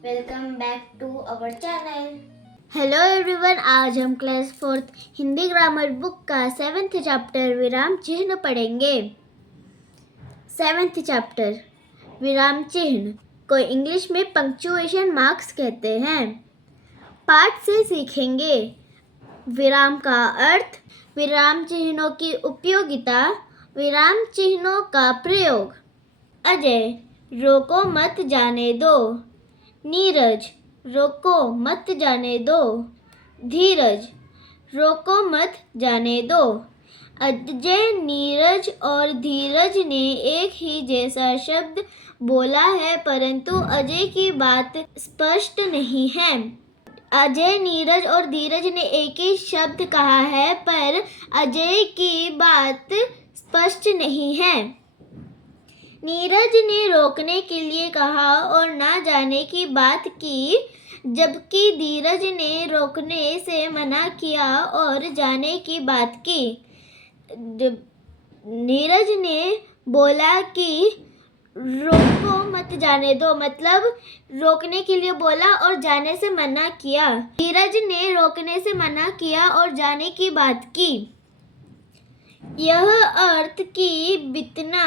Welcome back to our channel. Hello everyone, आज हम class 4th Hindi grammar book का 7th chapter विराम चिन्ह पढ़ेंगे। 7th चैप्टर विराम चिन्ह को इंग्लिश में पंक्चुएशन मार्क्स कहते हैं। पाठ से सीखेंगे विराम का अर्थ, विराम चिन्हों की उपयोगिता, विराम चिन्हों का प्रयोग। अजय, रोको मत जाने दो। नीरज, रोको मत जाने दो। धीरज, रोको मत जाने दो। अजय, नीरज और धीरज ने एक ही जैसा शब्द बोला है, परंतु अजय की बात स्पष्ट नहीं है। अजय, नीरज और धीरज ने एक ही शब्द कहा है, पर अजय की बात स्पष्ट नहीं है। नीरज ने रोकने के लिए कहा और ना जाने की बात की, जबकि धीरज ने रोकने से मना किया और जाने की बात की। नीरज ने बोला कि रोको मत जाने दो, मतलब रोकने के लिए बोला और जाने से मना किया। धीरज ने रोकने से मना किया और जाने की बात की। यह अर्थ की बितना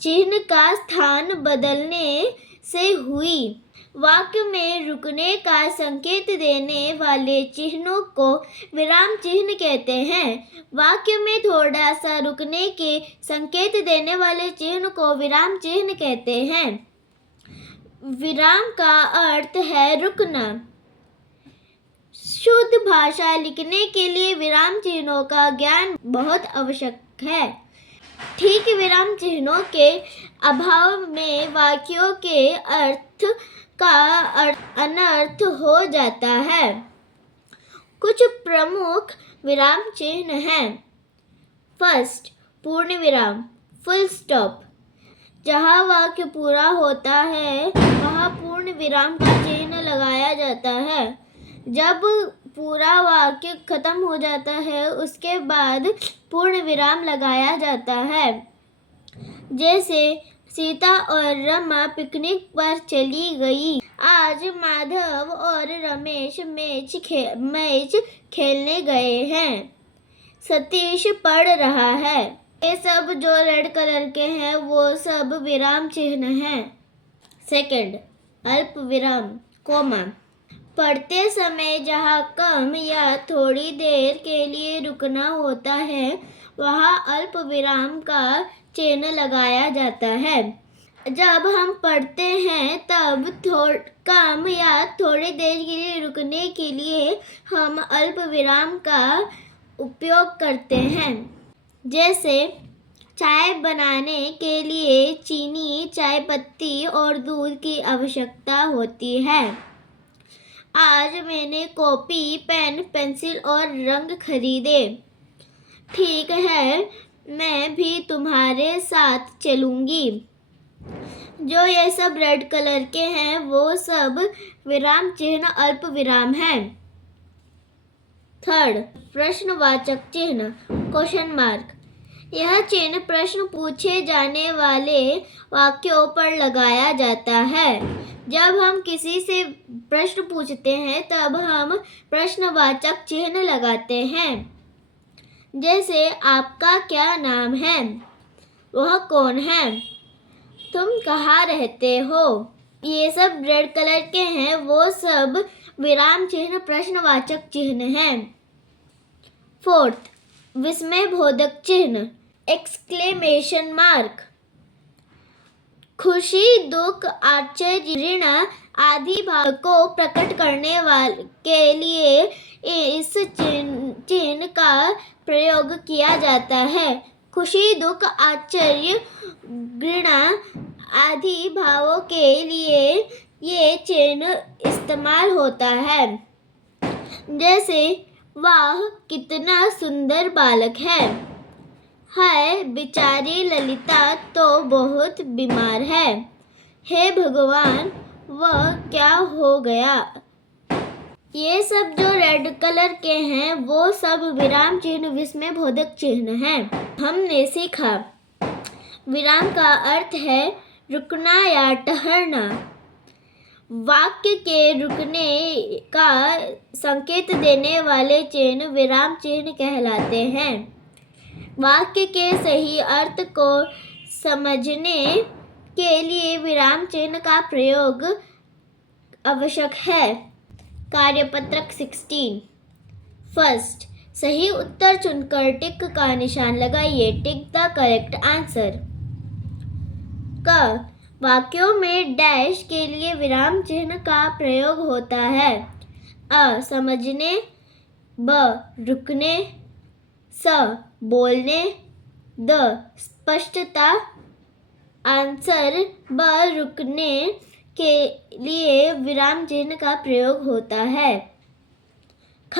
चिन्ह का स्थान बदलने से हुई। वाक्य में रुकने का संकेत देने वाले चिन्हों को विराम चिन्ह कहते हैं। वाक्य में थोड़ा सा रुकने के संकेत देने वाले चिन्ह को विराम चिन्ह कहते हैं। विराम का अर्थ है रुकना। शुद्ध भाषा लिखने के लिए विराम चिन्हों का ज्ञान बहुत आवश्यक है। ठीक विराम चिन्हों के अभाव में वाक्यों के अर्थ का अनर्थ हो जाता है। कुछ प्रमुख विराम चिन्ह हैं। फर्स्ट, पूर्ण विराम, फुल स्टॉप। जहाँ वाक्य पूरा होता है वहाँ पूर्ण विराम का चिन्ह लगाया जाता है। जब पूरा वाक्य खत्म हो जाता है उसके बाद पूर्ण विराम लगाया जाता है। जैसे सीता और रमा पिकनिक पर चली गई। आज माधव और रमेश मैच खेलने गए हैं। सतीश पढ़ रहा है। ये सब जो रेड कलर के हैं वो सब विराम चिन्ह हैं। सेकंड, अल्प विराम, कोमा। पढ़ते समय जहाँ कम या थोड़ी देर के लिए रुकना होता है वहाँ अल्प विराम का चिन्ह लगाया जाता है। जब हम पढ़ते हैं तब कम या थोड़ी देर के लिए रुकने के लिए हम अल्प विराम का उपयोग करते हैं। जैसे चाय बनाने के लिए चीनी, चाय पत्ती और दूध की आवश्यकता होती है। आज मैंने कॉपी, पेन, पेंसिल और रंग खरीदे। ठीक है, मैं भी तुम्हारे साथ चलूंगी। जो ये सब रेड कलर के हैं वो सब विराम चिन्ह अल्प विराम है। थर्ड, प्रश्नवाचक चिन्ह, क्वेश्चन मार्क। यह चिन्ह प्रश्न पूछे जाने वाले वाक्यों पर लगाया जाता है। जब हम किसी से प्रश्न पूछते हैं तब हम प्रश्नवाचक चिन्ह लगाते हैं। जैसे आपका क्या नाम है? वह कौन है? तुम कहाँ रहते हो? ये सब रेड कलर के हैं वो सब विराम चिन्ह प्रश्नवाचक चिन्ह हैं। फोर्थ, विस्मयबोधक चिन्ह, एक्सक्लेमेशन मार्क। खुशी, दुख, आश्चर्य, ऋण आदि भाव को प्रकट करने के लिए इस चिन्ह का प्रयोग किया जाता है। खुशी, दुख, आश्चर्य, घृणा आदि भावों के लिए ये चिन्ह इस्तेमाल होता है। जैसे वाह कितना सुंदर बालक है। हाय बेचारी ललिता तो बहुत बीमार है। हे भगवान, वह क्या हो गया? ये सब जो रेड कलर के हैं वो सब विराम चिन्ह विस्मयबोधक चिन्ह हैं। हमने सीखा विराम का अर्थ है रुकना या ठहरना। वाक्य के रुकने का संकेत देने वाले चिन्ह विराम चिन्ह कहलाते हैं। वाक्य के सही अर्थ को समझने के लिए विराम चिन्ह का प्रयोग आवश्यक है। कार्यपत्रक 16। फर्स्ट, सही उत्तर चुनकर टिक का निशान लगाइए। Tick the correct answer. क, वाक्यों में डैश के लिए विराम चिन्ह का प्रयोग होता है। अ, समझने, ब, रुकने, स, बोलने, द, स्पष्टता। आंसर ब, रुकने के लिए विराम चिन्ह का प्रयोग होता है। ख,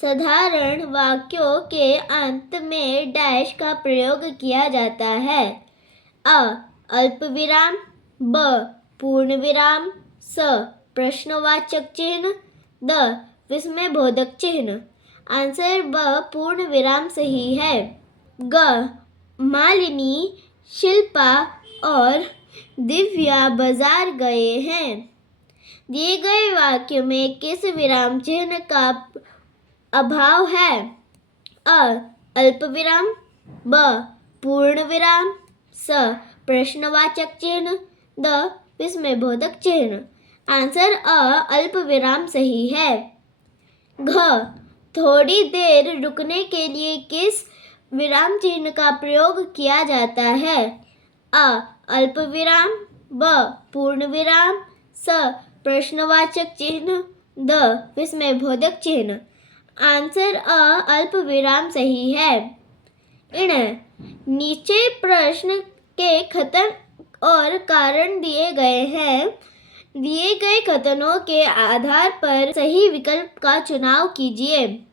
साधारण वाक्यों के अंत में डैश का प्रयोग किया जाता है। अ, अल्प विराम, ब, पूर्ण विराम, स, प्रश्नवाचक चिन्ह, द, विस्मयबोधक चिन्ह। आंसर ब, पूर्ण विराम सही है। ग, मालिनी, शिल्पा और दिव्या बाजार गए हैं। दिए गए वाक्य में किस विराम चिन्ह का अभाव है? अ, अल्प विराम, ब, पूर्ण विराम, स, प्रश्नवाचक चिन्ह, द, विस्मयबोधक चिन्ह। आंसर अ, अल्प विराम सही है। घ, थोड़ी देर रुकने के लिए किस विराम चिन्ह का प्रयोग किया जाता है? अ, अल्प विराम, ब, पूर्ण विराम, स, प्रश्नवाचक चिन्ह, द, विस्मयबोधक चिन्ह। आंसर अ, अल्प विराम सही है। इण, नीचे प्रश्न के कथन और कारण दिए गए हैं। दिए गए कथनों के आधार पर सही विकल्प का चुनाव कीजिए।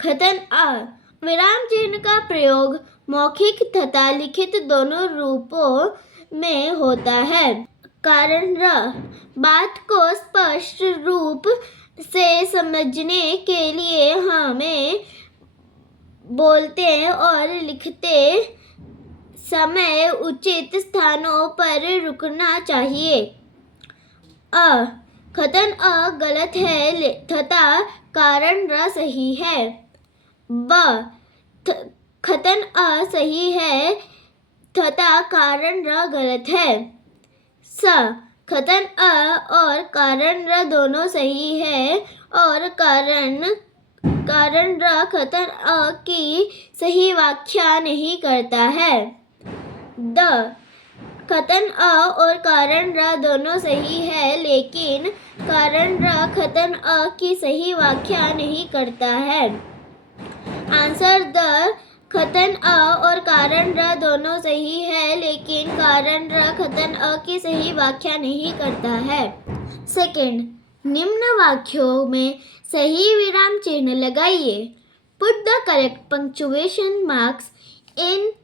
कथन अ, विराम चिन्ह का प्रयोग मौखिक तथा लिखित दोनों रूपों में होता है। कारण र, बात को स्पष्ट रूप से समझने के लिए हमें बोलते और लिखते समय उचित स्थानों पर रुकना चाहिए। अ, कथन अ गलत है तथा कारण र सही है। ब, कथन अ सही है तथा कारण र गलत है। स, कथन अ और कारण र दोनों सही है और कारण र कथन अ की सही व्याख्या नहीं करता है। द, कथन अ और कारण र दोनों सही है लेकिन कारण र कथन अ की सही व्याख्या नहीं करता है। आंसर द, कथन अ और कारण र दोनों सही है लेकिन कारण र कथन अ की सही व्याख्या नहीं करता है। सेकंड, निम्न वाक्यों में सही विराम चिन्ह लगाइए। Put the correct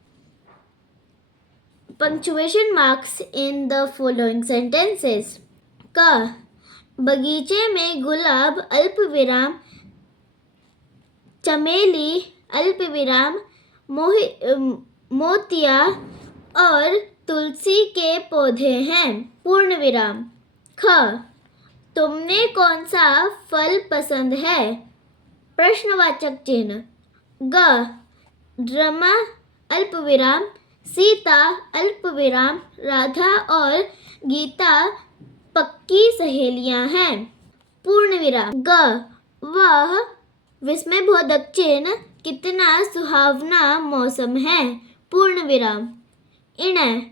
punctuation marks in the following sentences. क, बगीचे में गुलाब अल्प विराम, चमेली अल्प विराम, मोतिया और तुलसी के पौधे हैं। पूर्ण विराम। ख, तुमने कौन सा फल पसंद है? प्रश्नवाचक चिन्ह। ग, रमा अल्प विराम, सीता अल्प विराम, राधा और गीता पक्की सहेलियां हैं। पूर्ण विराम। ग, वह विस्मयबोधक चिन्ह, कितना सुहावना मौसम है। पूर्ण विराम। इण,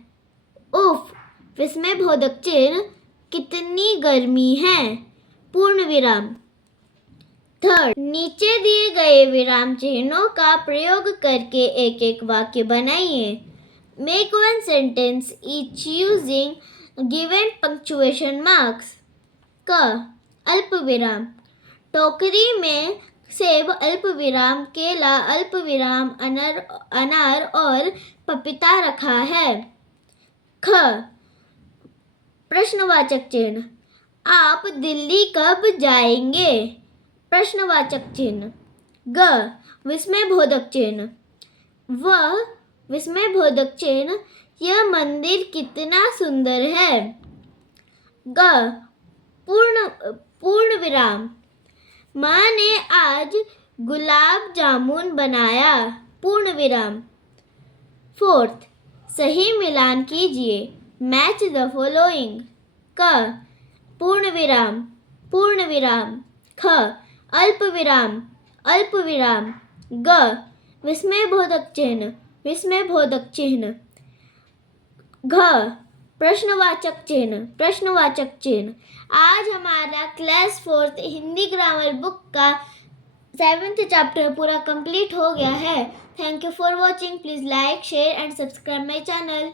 उफ, विस्मयबोधक चिन्ह, कितनी गर्मी है। पूर्ण विराम। थर्ड, नीचे दिए गए विराम चिन्हों का प्रयोग करके एक एक वाक्य बनाइए। Make one sentence each using given punctuation marks. क, अल्प विराम, टोकरी में सेब अल्प विराम, केला अल्प विराम, अनार और पपीता रखा है। ख, प्रश्नवाचक चिन्ह, आप दिल्ली कब जाएंगे। प्रश्नवाचक चिन्ह। ग, विस्मयबोधक चिन्ह, वह विस्मयबोधक चिन्ह, यह मंदिर कितना सुंदर है। ग पूर्ण विराम, माँ ने आज गुलाब जामुन बनाया, पूर्ण विराम। 4th, सही मिलान कीजिए, मैच द फॉलोइंग। क पूर्ण विराम, ख अल्प विराम, ग विस्मयबोधक चिन्ह, घ प्रश्नवाचक चिन्ह। आज हमारा class 4th Hindi grammar book का 7th चैप्टर पूरा कंप्लीट हो गया है। Thank you for watching. Please like, share and subscribe my channel.